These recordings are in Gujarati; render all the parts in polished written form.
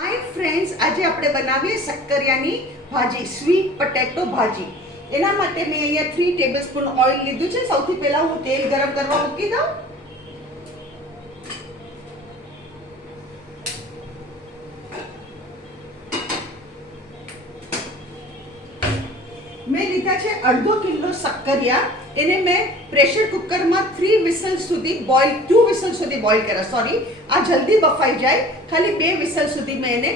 हाय फ्रेंड्स, આજે આપણે બનાવીએ શક્કરિયાની ભાજી, સ્વીટ પોટેટો ભાજી। એના માટે મેં અહીંયા 3 ટેબલસ્પૂન ઓઇલ લીધું છે। સૌથી પહેલા હું તેલ ગરમ કરવા મૂકી દઉં। મેં લીધા છે અડધો કિલો શક્કરિયા। એને મેં પ્રેશર કુકરમાં 2 વિસલ સુધી બોઇલ કર્યા। સોરી, આ જલ્દી બફાઈ જાય, ખાલી 2 વિસલ સુધી મેં એને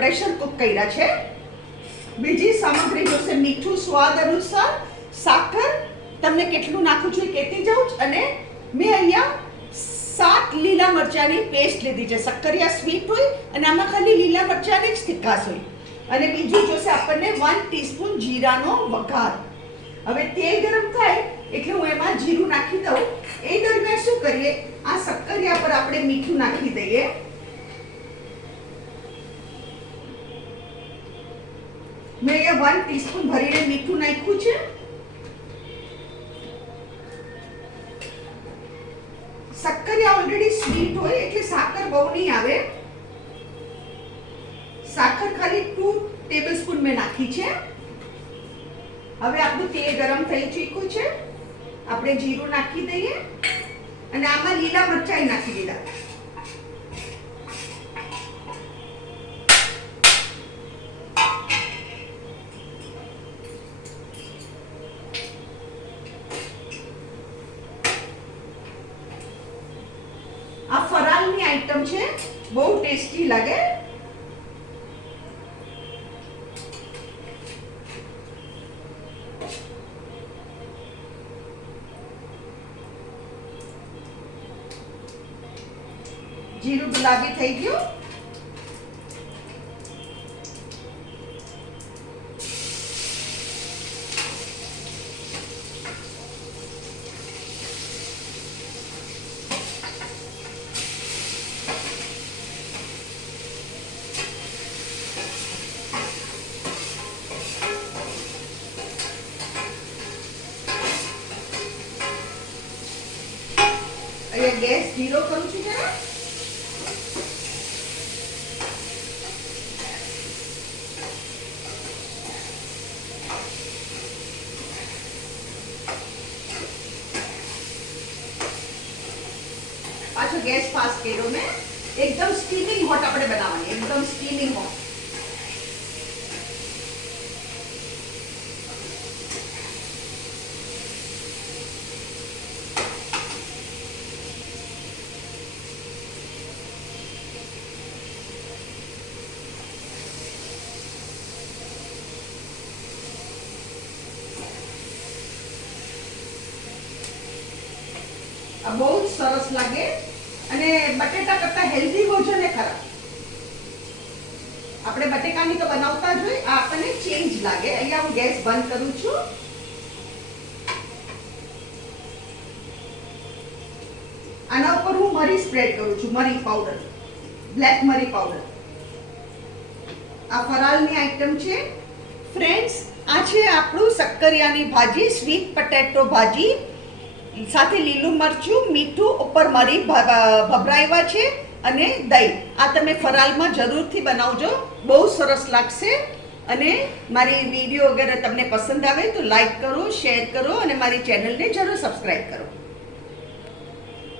પ્રેશર કુક કર્યા છે। બીજી સામગ્રી જોશે મીઠું સ્વાદ અનુસાર, સાકર તમને કેટલું નાખું છું એ કહેતી જાઉં, અને મેં અહીંયા 7 લીલા મરચાંની પેસ્ટ લીધી છે। શક્કરિયા સ્વીટ હોય અને આમાં ખાલી લીલા મરચાંની જ તીખાશ હોય। અને બીજું જોશે આપણને 1 ટીસ્પૂન જીરાનો વઘાર। હવે તેલ ગરમ થાય એટલે હું એમાં જીરું નાખી દઉં। એ દરમિયાન શું કરીએ, આ શક્કરિયા પર આપણે મીઠું નાખી દઈએ। મેં અહીંયા 1 ટીસ્પૂન ભરીને મીઠું નાખ્યું છે। શક્કરિયા ઓલરેડી સ્વીટ હોય એટલે સાકર બહુ નહીં આવે। સાકર ખાલી 2 ટેબલસ્પૂન મેં નાખી છે। હવે આપણું તેલ ગરમ થઈ ચૂક્યું છે, આપણે જીરું નાખી દઈએ અને આમાં લીલા મરચાં નાખી દીધા। આ ફરાળની આઈટમ છે, બહુ ટેસ્ટી લાગે। જીરું ગુલાબી થઈ ગયું। અહીંયા ગેસ ધીરો કરું છું જરા। પાછો ગેસ ફાસ્ટ કર્યો મેં। એકદમ સ્ટીમિંગ હોટ આપણે બનાવવાની, એકદમ સ્ટીમિંગ હોટ। આ બહુ જ સરસ લાગે અને બટેટા કરતા હેલ્ધી ભોજન એ ખરા। આપણે બટેકાની તો બનાવતા જ હોય, આ આપણને ચેન્જ લાગે। અહીંયા હું ગેસ બંધ કરું છું। આના ઉપર હું મરી સ્પ્રેડ કરું છું, મરી પાવડર, બ્લેક મરી પાવડર। આ ફરાળની આઈટમ છે ફ્રેન્ડ્સ। આ છે આપણું શક્કરિયાની ભાજી, સ્વીટ પોટેટો ભાજી, સાથે લીલું મરચું, મીઠું, ઉપર મરી ભભરાવ્યા છે અને દહીં। આ તમે ફરાળમાં જરૂરથી બનાવજો, બહુ સરસ લાગશે। અને મારી વિડીયો અગર તમને પસંદ આવે તો લાઈક કરો, શેર કરો અને મારી ચેનલને જરૂર સબસ્ક્રાઈબ કરો।